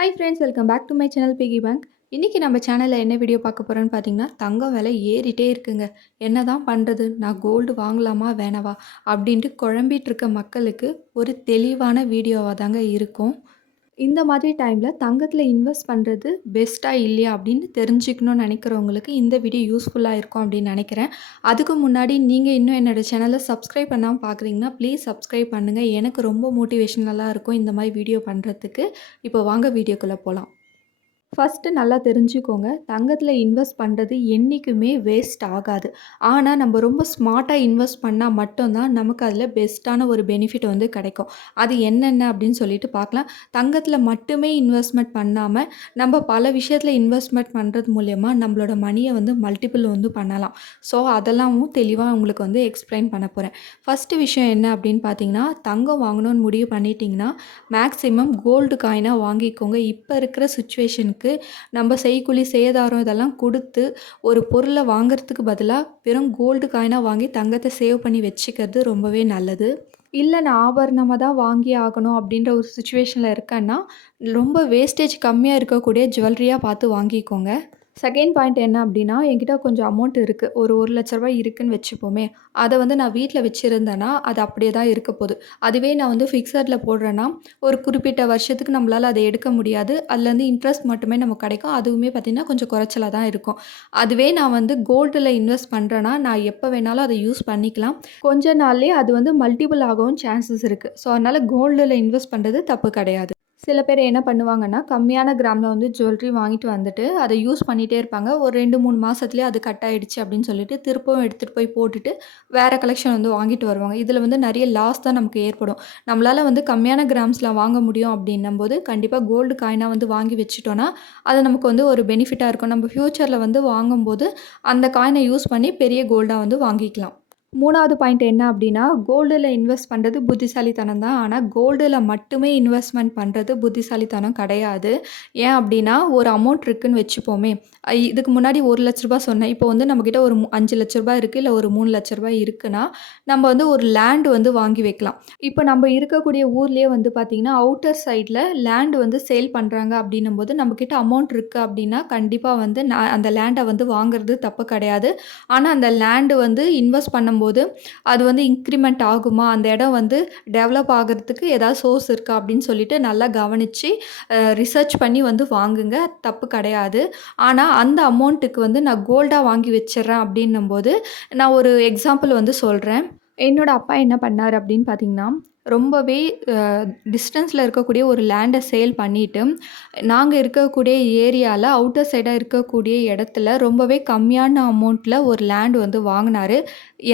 Hi friends welcome back to my channel piggy bank இன்றைக்கி நம்ம சேனலில் என்ன வீடியோ பார்க்க போகிறோன்னு பார்த்தீங்கன்னா தங்கம் விலை ஏறிட்டே இருக்குங்க. என்ன தான் பண்ணுறது நான் கோல்டு வாங்கலாமா வேணவா? அப்படின்ட்டு குழம்பிட்டு இருக்க மக்களுக்கு ஒரு தெளிவான வீடியோவாக தாங்க இருக்கும். இந்த மாதிரி டைமில் தங்கத்தில் இன்வெஸ்ட் பண்ணுறது பெஸ்ட்டாக இல்லையா அப்படின்னு தெரிஞ்சுக்கணும்னு நினைக்கிறவங்களுக்கு இந்த வீடியோ யூஸ்ஃபுல்லாக இருக்கும் அப்படின்னு நினைக்கிறேன். அதுக்கு முன்னாடி நீங்கள் இன்னும் என்னோடய சேனலை சப்ஸ்கிரைப் பண்ணாமல் பார்க்குறீங்கன்னா ப்ளீஸ் சப்ஸ்கிரைப் பண்ணுங்கள் எனக்கு ரொம்ப மோட்டிவேஷனலாக இருக்கும் இந்த மாதிரி வீடியோ பண்ணுறதுக்கு இப்போ வாங்க வீடியோக்குள்ளே போகலாம் ஃபஸ்ட்டு நல்லா தெரிஞ்சுக்கோங்க. தங்கத்தில் இன்வெஸ்ட் பண்ணுறது என்றைக்குமே வேஸ்ட் ஆகாது. ஆனால் நம்ம ரொம்ப ஸ்மார்ட்டாக இன்வெஸ்ட் பண்ணால் மட்டும்தான் நமக்கு அதில் பெஸ்ட்டான ஒரு பெனிஃபிட் வந்து கிடைக்கும். அது என்னென்ன அப்படின்னு சொல்லிட்டு பார்க்கலாம். தங்கத்தில் மட்டுமே இன்வெஸ்ட்மெண்ட் பண்ணாமல் நம்ம பல விஷயத்தில் இன்வெஸ்ட்மெண்ட் பண்ணுறது மூலயமா நம்மளோட மணியை வந்து மல்டிபிள் வந்து பண்ணலாம். ஸோ அதெல்லாமும் தெளிவாக உங்களுக்கு வந்து எக்ஸ்பிளைன் பண்ண போகிறேன் ஃபஸ்ட்டு விஷயம் என்ன அப்படின்னு பார்த்தீங்கன்னா தங்கம் வாங்கணும்னு முடிவு பண்ணிட்டீங்கன்னா மேக்ஸிமம் கோல்டு காயினாக வாங்கிக்கோங்க. இப்போ இருக்கிற சுச்சுவேஷனுக்கு நம்ம செய்கூலி சேதாரம் இதெல்லாம் கொடுத்து ஒரு பொருளை வாங்குறதுக்கு பதிலாக வெறும் கோல்டு காயினாக வாங்கி தங்கத்தை சேவ் பண்ணி வச்சுக்கிறது ரொம்பவே நல்லது. இல்லை நான் ஆபரணமாக தான் வாங்கி ஆகணும் அப்படின்ற ஒரு சுச்சுவேஷனில் இருக்கேன்னா ரொம்ப வேஸ்டேஜ் கம்மியாக இருக்கக்கூடிய ஜுவல்லரியாக பார்த்து வாங்கிக்கோங்க. செகண்ட் பாயிண்ட் என்ன அப்படின்னா என்கிட்ட கொஞ்சம் அமௌண்ட் இருக்குது ஒரு ஒரு லட்ச ரூபாய் இருக்குன்னு வச்சுப்போமே அதை வந்து நான் வீட்டில் வச்சுருந்தேன்னா அது அப்படியே தான் இருக்க போகுது. அதுவே நான் வந்து ஃபிக்ஸடில் போடுறேன்னா ஒரு குறிப்பிட்ட வருஷத்துக்கு நம்மளால் அதை எடுக்க முடியாது. அதுலேருந்து இன்ட்ரெஸ்ட் மட்டுமே நமக்கு கிடைக்கும். அதுவுமே பார்த்திங்கன்னா கொஞ்சம் குறைச்சலாக தான் இருக்கும். அதுவே நான் வந்து கோல்டில் இன்வெஸ்ட் பண்ணுறேன்னா நான் எப்போ வேணாலும் அதை யூஸ் பண்ணிக்கலாம். கொஞ்ச நாள்லேயே அது வந்து மல்டிபிள் ஆகவும் சான்சஸ் இருக்குது ஸோ அதனால் கோல்டில் இன்வெஸ்ட் பண்ணுறது தப்பு கிடையாது. சில பேர் என்ன பண்ணுவாங்கன்னா கம்மியான கிராமில் வந்து ஜுவல்லரி வாங்கிட்டு வந்துட்டு அதை யூஸ் பண்ணிகிட்டே இருப்பாங்க. ஒரு ரெண்டு மூணு மாதத்துலேயே அது கட் ஆகிடுச்சு அப்படின்னு சொல்லிட்டு திருப்பவும் எடுத்துகிட்டு போய் போட்டுட்டு வேறு கலெக்ஷன் வந்து வாங்கிட்டு வருவாங்க. இதில் வந்து நிறைய லாஸ் தான் நமக்கு ஏற்படும். நம்மளால் வந்து கம்மியான கிராம்ஸில் வாங்க முடியும் அப்படின்னும் போது கண்டிப்பாக கோல்டு காயினாக வந்து வாங்கி வச்சுட்டோன்னா அது நமக்கு வந்து ஒரு பெனிஃபிட்டாக இருக்கும். நம்ம ஃப்யூச்சரில் வந்து வாங்கும்போது அந்த காயினை யூஸ் பண்ணி பெரிய கோல்டாக வந்து வாங்கிக்கலாம். மூணாவது பாயிண்ட் என்ன அப்படின்னா கோல்டில் இன்வெஸ்ட் பண்ணுறது புத்திசாலித்தனம் தான். ஆனால் கோல்டில் மட்டுமே இன்வெஸ்ட்மெண்ட் பண்ணுறது புத்திசாலித்தனம் கிடையாது. ஏன் அப்படின்னா ஒரு அமௌண்ட் இருக்குதுன்னு வச்சுப்போமே. இதுக்கு முன்னாடி ஒரு லட்ச ரூபா சொன்னேன். இப்போ வந்து நம்மக்கிட்ட ஒரு அஞ்சு லட்ச ரூபா இருக்குது இல்லை ஒரு மூணு லட்ச ரூபா இருக்குன்னா நம்ம வந்து ஒரு லேண்ட் வந்து வாங்கி வைக்கலாம். இப்போ நம்ம இருக்கக்கூடிய ஊர்லேயே வந்து பார்த்திங்கன்னா அவுட்டர் சைடில் லேண்ட் வந்து சேல் பண்ணுறாங்க அப்படின்னும் போது நம்மக்கிட்ட அமௌண்ட் இருக்குது அப்படின்னா கண்டிப்பாக வந்து நான் அந்த லேண்டை வந்து வாங்குறது தப்பு கிடையாது. ஆனால் அந்த லேண்டு வந்து இன்வெஸ்ட் பண்ணும் பண்ணும்போது அது வந்து இன்க்ரிமெண்ட் ஆகுமா? அந்த இடம் வந்து டெவலப் ஆகிறதுக்கு ஏதாவது சோர்ஸ் இருக்கா? அப்படின்னு சொல்லிட்டு நல்லா கவனித்து ரிசர்ச் பண்ணி வந்து வாங்குங்க. தப்பு கிடையாது. ஆனால் அந்த அமௌண்ட்டுக்கு வந்து நான் கோல்டாக வாங்கி வச்சிட்றேன் அப்படின்னும் போது நான் ஒரு எக்ஸாம்பிள் வந்து சொல்கிறேன் என்னோடய அப்பா என்ன பண்ணார் அப்படின்னு பார்த்தீங்கன்னா ரொம்பவே டிஸ்டன்ஸில் இருக்கக்கூடிய ஒரு லேண்டை சேல் பண்ணிவிட்டு நாங்கள் இருக்கக்கூடிய ஏரியாவில் அவுட்டர் சைடாக இருக்கக்கூடிய இடத்துல ரொம்பவே கம்மியான அமௌண்ட்டில் ஒரு லேண்ட் வந்து வாங்கினாரு.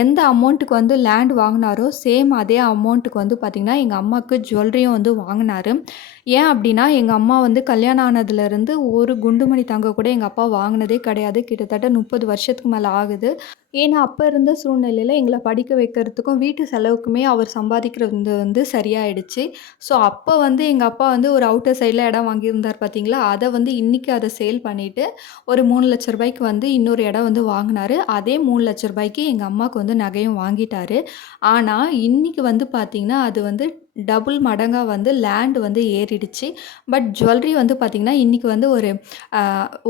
எந்த அமௌண்ட்டுக்கு வந்து லேண்ட் வாங்கினாரோ சேம் அதே அமௌண்ட்டுக்கு வந்து பார்த்திங்கன்னா எங்கள் அம்மாவுக்கு ஜுவல்லரியும் வந்து வாங்கினாரு. ஏன் அப்படின்னா எங்கள் அம்மா வந்து கல்யாணம் ஆனதுலேருந்து ஒரு குண்டுமணி தங்க கூட எங்கள் அப்பா வாங்கினதே கிடையாது. கிட்டத்தட்ட முப்பது வருஷத்துக்கு மேலே ஆகுது. ஏன்னா அப்போ இருந்த சூழ்நிலையில் எங்களை படிக்க வைக்கிறதுக்கும் வீட்டு செலவுக்குமே அவர் சம்பாதிக்கிறது வந்து சரியாயிடுச்சு. ஸோ அப்போ வந்து எங்கள் அப்பா வந்து ஒரு அவுட்டர் சைடில் இடம் வாங்கியிருந்தார் பார்த்தீங்களா அதை வந்து இன்றைக்கி அதை சேல் பண்ணிவிட்டு ஒரு மூணு லட்ச ரூபாய்க்கு வந்து இன்னொரு இடம் வந்து வாங்கினார். அதே மூணு லட்ச ரூபாய்க்கு எங்கள் அம்மாவுக்கு வந்து நகையும் வாங்கிட்டார். ஆனால் இன்றைக்கி வந்து பார்த்திங்கன்னா அது வந்து டபுள் மடங்காக வந்து லேண்ட் வந்து ஏறிடுச்சு. பட் ஜுவல்லரி வந்து பார்த்திங்கன்னா இன்றைக்கி வந்து ஒரு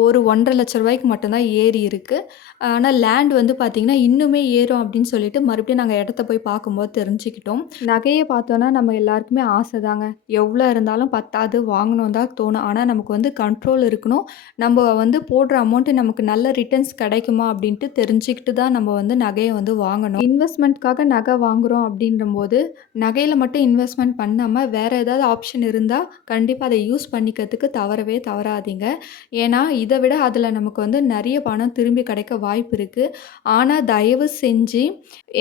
ஒரு ஒன்றரை லட்ச ரூபாய்க்கு மட்டும்தான் ஏறி இருக்குது ஆனால் லேண்ட் வந்து பார்த்திங்கன்னா இன்னுமே ஏறும் அப்படின்னு சொல்லிட்டு மறுபடியும் நாங்கள் இடத்த போய் பார்க்கும்போது தெரிஞ்சுக்கிட்டோம். நகையை பார்த்தோன்னா நம்ம எல்லாருக்குமே ஆசை தாங்க. எவ்வளோ இருந்தாலும் பத்தாது வாங்கணும் தான் தோணும். ஆனால் நமக்கு வந்து கண்ட்ரோல் இருக்கணும். நம்ம வந்து போடுற அமௌண்ட்டு நமக்கு நல்ல ரிட்டர்ன்ஸ் கிடைக்குமா அப்படின்ட்டு தெரிஞ்சுக்கிட்டு தான் நம்ம வந்து நகையை வந்து வாங்கணும். இன்வெஸ்ட்மெண்ட்காக நகை வாங்குகிறோம் அப்படின்ற போது நகையில் மட்டும் இன்வெஸ்ட் இன்வெஸ்ட்மெண்ட் பண்ணாமல் வேறு ஏதாவது ஆப்ஷன் இருந்தால் கண்டிப்பாக அதை யூஸ் பண்ணிக்கிறதுக்கு தவறவே தவறாதீங்க. ஏன்னா இதை விட அதில் நமக்கு வந்து நிறைய பணம் திரும்பி கிடைக்க வாய்ப்பு இருக்குது ஆனால் தயவு செஞ்சு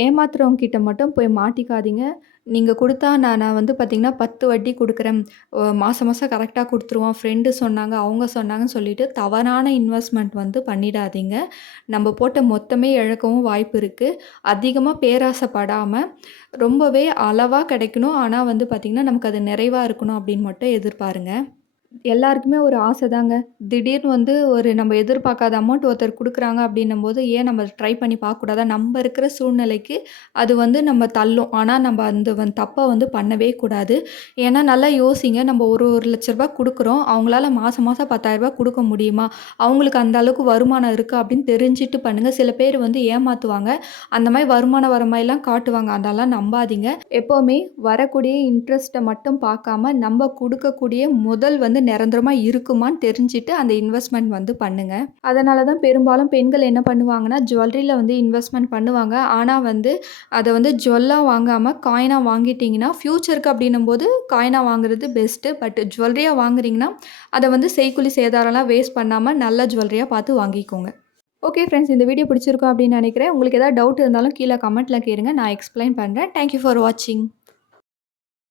ஏமாத்துறவங்க கிட்ட மட்டும் போய் மாட்டிக்காதீங்க. நீங்கள் கொடுத்தா நான் நான் வந்து பார்த்திங்கன்னா பத்து வட்டி கொடுக்குறேன். மாதம் மாதம் கரெக்டாக கொடுத்துருவோம். ஃப்ரெண்டு சொன்னாங்க அவங்க சொன்னாங்கன்னு சொல்லிட்டு தவறான இன்வெஸ்ட்மெண்ட் வந்து பண்ணிடாதீங்க. நம்ம போட்ட மொத்தமே இழக்கவும் வாய்ப்பு இருக்குது அதிகமாக பேராசைப்படாமல் ரொம்பவே அளவாக கிடைக்கணும். ஆனால் வந்து பார்த்திங்கன்னா நமக்கு அது நிறைவாக இருக்கணும் அப்படின்னு மட்டும் எதிர்பாருங்க. எல்லாருக்குமே ஒரு ஆசை தாங்க. திடீர்னு வந்து ஒரு நம்ம எதிர்பார்க்காத அமௌண்ட் ஒருத்தர் கொடுக்குறாங்க அப்படின்னும்போது ஏன் நம்ம ட்ரை பண்ணி பார்க்கக்கூடாதா? நம்ம இருக்கிற சூழ்நிலைக்கு அது வந்து நம்ம தள்ளும். ஆனால் நம்ம அந்த வந் தப்ப வந்து பண்ணவே கூடாது. ஏன்னா நல்லா யோசிங்க. நம்ம ஒரு ஒரு லட்ச ரூபா கொடுக்குறோம் அவங்களால மாதம் மாதம் பத்தாயிரரூபா கொடுக்க முடியுமா? அவங்களுக்கு அந்த அளவுக்கு வருமானம் இருக்குது அப்படின்னு தெரிஞ்சுட்டு பண்ணுங்கள் சில பேர் வந்து ஏமாற்றுவாங்க அந்த மாதிரி வருமானம் வர மாதிரிலாம் காட்டுவாங்க. அதெல்லாம் நம்பாதீங்க. எப்போவுமே வரக்கூடிய இன்ட்ரெஸ்ட்டை மட்டும் பார்க்காம, நம்ம கொடுக்கக்கூடிய முதல் வந்து நிரந்தரமாக இருக்குமான்னு தெரிஞ்சுட்டு அந்த இன்வெஸ்ட்மெண்ட் வந்து பண்ணுங்கள் அதனால தான் பெரும்பாலும் பெண்கள் என்ன பண்ணுவாங்கன்னா, ஜுவல்லரியில் வந்து இன்வெஸ்ட்மெண்ட் பண்ணுவாங்க. ஆனால் வந்து அதை வந்து ஜுவல்லாக வாங்காமல் காயினாக வாங்கிட்டிங்கன்னா ஃப்யூச்சருக்கு அப்டின்னும்போது காயினாக வாங்குறது பெஸ்ட்டு. பட் ஜுவல்லரியாக வாங்குறீங்கன்னா, அதை வந்து செய்கூலி சேதாரம்லாம் வேஸ்ட் பண்ணாமல் நல்ல ஜுவல்லரியாக பார்த்து வாங்கிக்கோங்க. ஓகே ஃப்ரெண்ட்ஸ் இந்த வீடியோ பிடிச்சிருக்கும் அப்படின்னு நினைக்கிறேன் உங்களுக்கு ஏதாவது டவுட் இருந்தாலும் கீழே கமெண்ட்டில் கேளுங்க. நான் எக்ஸ்ப்ளைன் பண்ணுறேன் தேங்க் யூ ஃபார் வாட்சிங்.